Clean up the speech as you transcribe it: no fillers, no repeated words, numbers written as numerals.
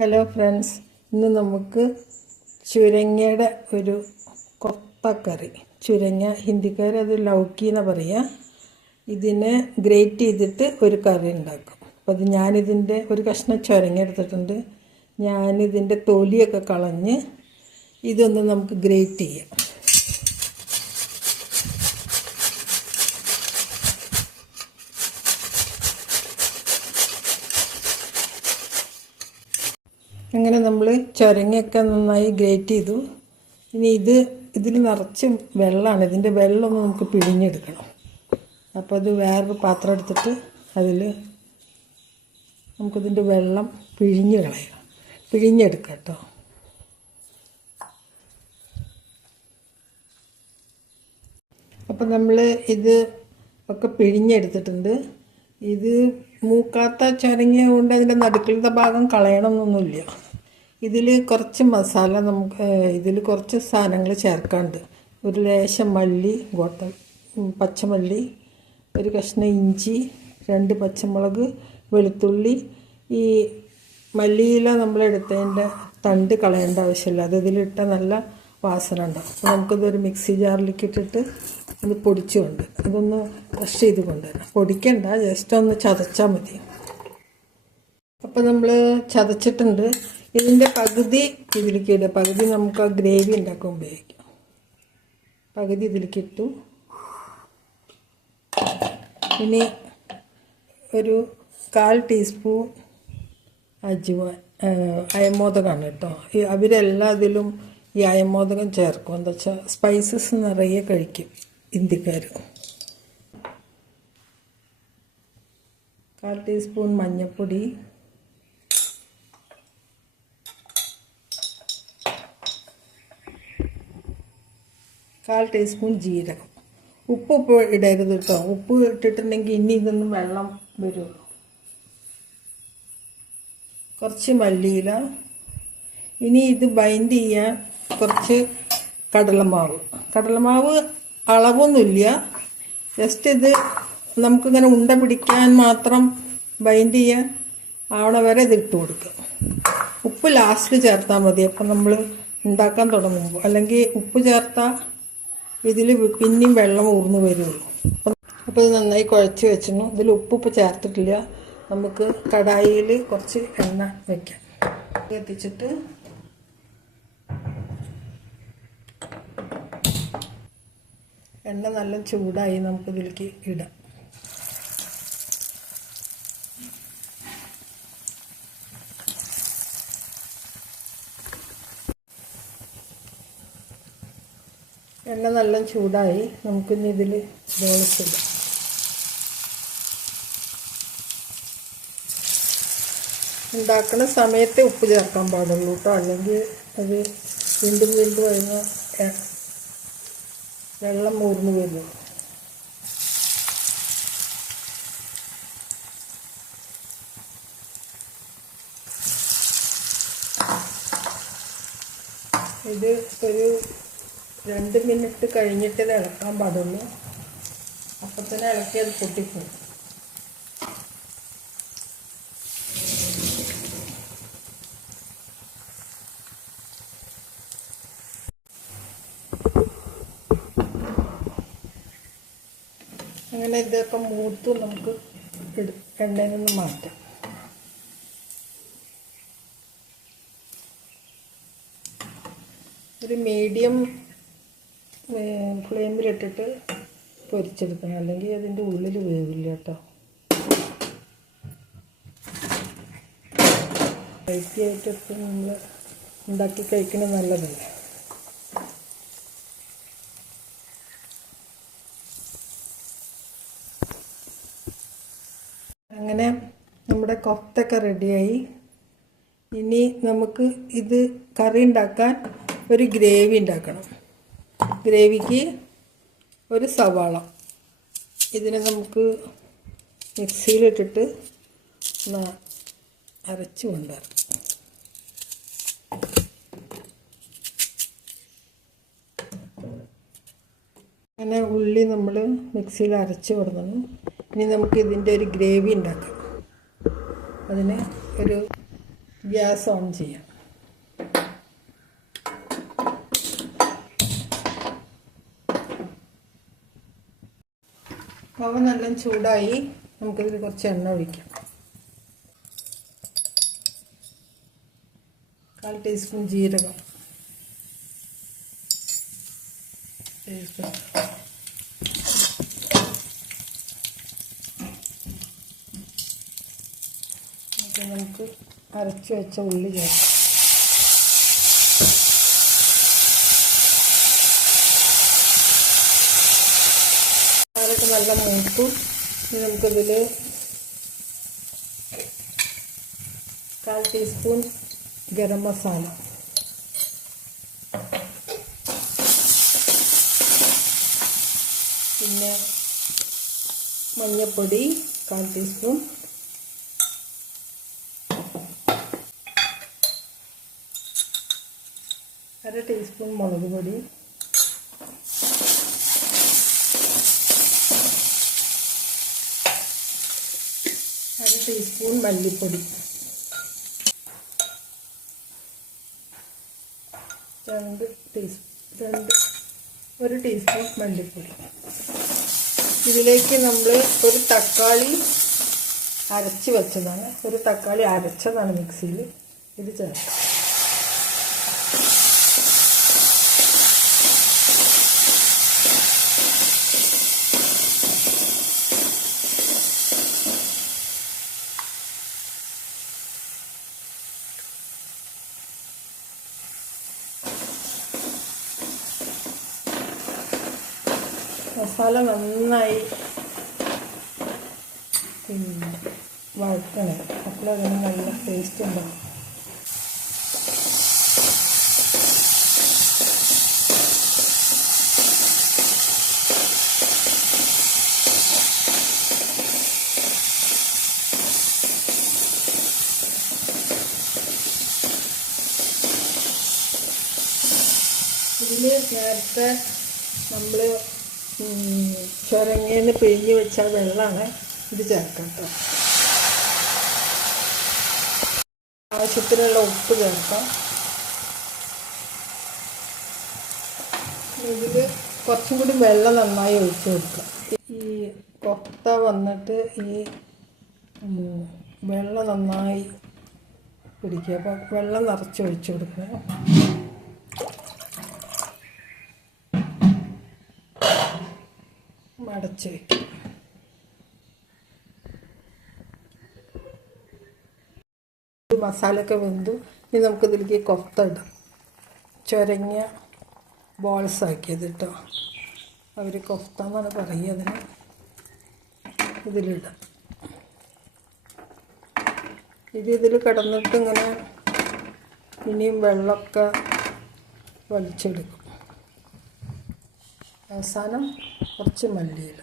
Hello friends, ഇന്ന് നമുക്ക് ചുരങ്ങയുടെ ഒരു കൊത്തക്കറി. ചുരങ്ങ ഹിന്ദിക്കാരത് ലൗക്കി എന്ന് പറയുക. ഇതിനെ ഗ്രേറ്റ് ചെയ്തിട്ട് ഒരു കറി ഉണ്ടാക്കും. അപ്പോൾ അത് ഞാനിതിൻ്റെ ഒരു കഷ്ണം ചുരങ്ങ എടുത്തിട്ടുണ്ട്. ഞാനിതിൻ്റെ തൊലിയൊക്കെ കളഞ്ഞ് ഇതൊന്ന് നമുക്ക് ഗ്രേറ്റ് ചെയ്യാം. അങ്ങനെ നമ്മൾ ചുരങ്ങയൊക്കെ നന്നായി ഗ്രേറ്റ് ചെയ്തു. ഇനി ഇതിൽ നിറച്ച് വെള്ളമാണ്. ഇതിൻ്റെ വെള്ളമൊന്ന് നമുക്ക് പിഴിഞ്ഞെടുക്കണം. അപ്പോൾ അത് വേറൊരു പാത്രം എടുത്തിട്ട് അതിൽ നമുക്കിതിൻ്റെ വെള്ളം പിഴിഞ്ഞെടുക്കാം കേട്ടോ. അപ്പോൾ നമ്മൾ ഇത് ഒക്കെ പിഴിഞ്ഞെടുത്തിട്ടുണ്ട്. ഇത് മൂക്കാത്ത ചുരങ്ങ കൊണ്ട് അതിൻ്റെ നടുക്കിലത്തെ ഭാഗം കളയണമെന്നൊന്നുമില്ല. ഇതിൽ കുറച്ച് മസാല ഇതിൽ കുറച്ച് സാധനങ്ങൾ ചേർക്കാനുണ്ട്. ഒരു ലേശം മല്ലി, പച്ചമല്ലി, ഒരു കഷ്ണം ഇഞ്ചി, 2 പച്ചമുളക്, വെളുത്തുള്ളി. ഈ മല്ലിയില നമ്മളെടുത്തതിൻ്റെ തണ്ട് കളയേണ്ട ആവശ്യമില്ല. അത് ഇതിലിട്ട നല്ല വാസന ഉണ്ടാവും. അപ്പോൾ നമുക്കിതൊരു മിക്സി ജാറിലേക്ക് ഇട്ടിട്ട് ഇത് ഇതൊന്ന് ക്രഷ് ചെയ്ത് കൊണ്ടുവരാം. പൊടിക്കണ്ട, ജസ്റ്റ് ഒന്ന് ചതച്ചാൽ മതി. അപ്പോൾ നമ്മൾ ചതച്ചിട്ടുണ്ട്. ഇതിൻ്റെ പകുതി ഇതിലേക്ക് ഇടുക, പകുതി നമുക്ക് ആ ഗ്രേവി ഉണ്ടാക്കാൻ ഉപയോഗിക്കാം. പകുതി ഇതിലേക്ക് ഇട്ടു. ഇനി ഒരു 1/4 ടീസ്പൂൺ അയമോദകമാണ് കേട്ടോ. അവരെല്ലാം ഇതിലും ഈ അയമോദകം ചേർക്കും. എന്താ വെച്ചാൽ സ്പൈസസ് നിറയെ കഴിക്കും ഇന്ത്യക്കാർ. 1/4 ടീസ്പൂൺ മഞ്ഞൾപ്പൊടി, 1/4 ടീസ്പൂൺ ജീരകം. ഉപ്പ് ഇടരുത് കേട്ടോ. ഉപ്പ് ഇട്ടിട്ടുണ്ടെങ്കിൽ ഇനി ഇതൊന്നും വെള്ളം വരുള്ളൂ. കുറച്ച് മല്ലിയില. ഇനി ഇത് ബൈൻഡ് ചെയ്യാൻ കുറച്ച് കടലമാവ് അളവൊന്നുമില്ല. ജസ്റ്റ് ഇത് നമുക്കിങ്ങനെ ഉണ്ട പിടിക്കാൻ മാത്രം ബൈൻഡ് ചെയ്യാൻ ആവണ വരെ ഇതിട്ട് കൊടുക്കുക. ഉപ്പ് ലാസ്റ്റ് ചേർത്താൽ മതി. അപ്പം നമ്മൾ ഉണ്ടാക്കാൻ തുടങ്ങുമ്പോൾ, അല്ലെങ്കിൽ ഉപ്പ് ചേർത്താൽ ഇതിൽ പിന്നെയും വെള്ളം ഊർന്നു വരുള്ളൂ. അപ്പോൾ ഇത് നന്നായി കുഴച്ച് വെച്ചിരുന്നു. ഇതിൽ ഉപ്പ് ചേർത്തിട്ടില്ല. നമുക്ക് കടായിയിൽ കുറച്ച് എണ്ണ വയ്ക്കാം. എത്തിച്ചിട്ട് എണ്ണ നല്ല ചൂടായി, നമുക്കിതിലേക്ക് ഇടാം. എണ്ണ നല്ല ചൂടായി, നമുക്കിനി ഇതിൽ വേവിച്ചിടാം. ഉണ്ടാക്കുന്ന സമയത്തെ ഉപ്പ് ചേർക്കാൻ പാടുള്ളൂ കേട്ടോ, അല്ലെങ്കിൽ അത് വീണ്ടും വരുന്ന വെള്ളം ഊർന്നു വരുന്നു. ഇത് ഒരു 2 മിനിറ്റ് കഴിഞ്ഞിട്ട് ഇത് ഇളക്കാൻ പാടുള്ളൂ. അപ്പം തന്നെ ഇളക്കി അത് പൊട്ടിപ്പോകും. അങ്ങനെ ഇതൊക്കെ മൂത്ത് നമുക്ക് എണ്ണയിൽ നിന്ന് മാറ്റാം. ഒരു മീഡിയം ഫ്ലെയിമിലിട്ടിട്ട് പൊരിച്ചെടുക്കണം, അല്ലെങ്കിൽ അതിൻ്റെ ഉള്ളിൽ വേവില്ല കേട്ടോ. ഹെൽത്തി ആയിട്ടൊക്കെ നമ്മൾ ഉണ്ടാക്കി കഴിക്കുന്നത് നല്ലതല്ലേ. അങ്ങനെ നമ്മുടെ കൊത്തൊക്കെ റെഡിയായി. ഇനി നമുക്ക് ഇത് കറി ഉണ്ടാക്കാൻ ഒരു ഗ്രേവി ഉണ്ടാക്കണം. ഗ്രേവിക്ക് ഒരു സവാള, ഇതിനെ നമുക്ക് മിക്സിയിലിട്ടിട്ട് അരച്ച് കൊണ്ടുവരാം. അങ്ങനെ ഉള്ളി നമ്മൾ മിക്സിയിൽ അരച്ച് കൊടുക്കണം. ഇനി നമുക്ക് ഇതിൻ്റെ ഒരു ഗ്രേവി ഉണ്ടാക്കാം. അതിന് ഒരു ഗ്യാസ് ഓൺ ചെയ്യാം. അവ നല്ല ചൂടായി. നമുക്കിതിൽ കുറച്ച് എണ്ണ ഒഴിക്കാം. 1/4 ടീസ്പൂൺ ജീരകം, നമുക്ക് അരച്ച് വെച്ച ഉള്ളി ചേർക്കാം. അതൊക്കെ നല്ല മൂക്കും. ഇനി നമുക്കിതിൽ 1/4 ടീസ്പൂൺ ഗരം മസാല, പിന്നെ മഞ്ഞൾപ്പൊടി 1/4 ടീസ്പൂൺ, അര ടീസ്പൂൺ മുളക് പൊടി, അര ടീസ്പൂൺ മല്ലിപ്പൊടി, 1 ടീസ്പൂൺ മല്ലിപ്പൊടി. ഇതിലേക്ക് നമ്മൾ ഒരു തക്കാളി അരച്ച് വെച്ചതാണ്, ഒരു തക്കാളി അരച്ചതാണ് മിക്സിയിൽ. ഇത് ചേർക്കാം. മസാല നന്നായി വഴറ്റണം. അപ്പോൾ അതിന് നല്ല ടേസ്റ്റ് ഉണ്ടാകും. ഇതിൽ നേരത്തെ നമ്മൾ ചുരങ്ങേന്ന് പിഴിഞ്ഞ് വെച്ച വെള്ളമാണ് ഇത് ചേർക്കാം കേട്ടോ. ആവശ്യത്തിനുള്ള ഉപ്പ് ചേർക്കാം. ഇതിൽ കുറച്ചും കൂടി വെള്ളം നന്നായി ഒഴിച്ച് കൊടുക്കാം. ഈ കൊത്ത വന്നിട്ട് ഈ വെള്ളം നന്നായി പിടിക്കുക. അപ്പോൾ വെള്ളം നിറച്ച് ഒഴിച്ച് കൊടുക്കുക. അടച്ച് വയ്ക്കും. മസാലയൊക്കെ വെന്തു. ഇനി നമുക്കിതിലേക്ക് കൊത്ത ഇടാം. ചുരങ്ങ ബോൾസ് ആക്കിയത് കേട്ടോ. അവർ കൊഫ്ത എന്നാണ് പറയുക അതിന്. ഇതിലിടാം. ഇതിൽ കിടന്നിട്ട് ഇങ്ങനെ ഇനിയും വെള്ളമൊക്കെ വലിച്ചെടുക്കും. അവസാനം കുറച്ച് മല്ലിയില.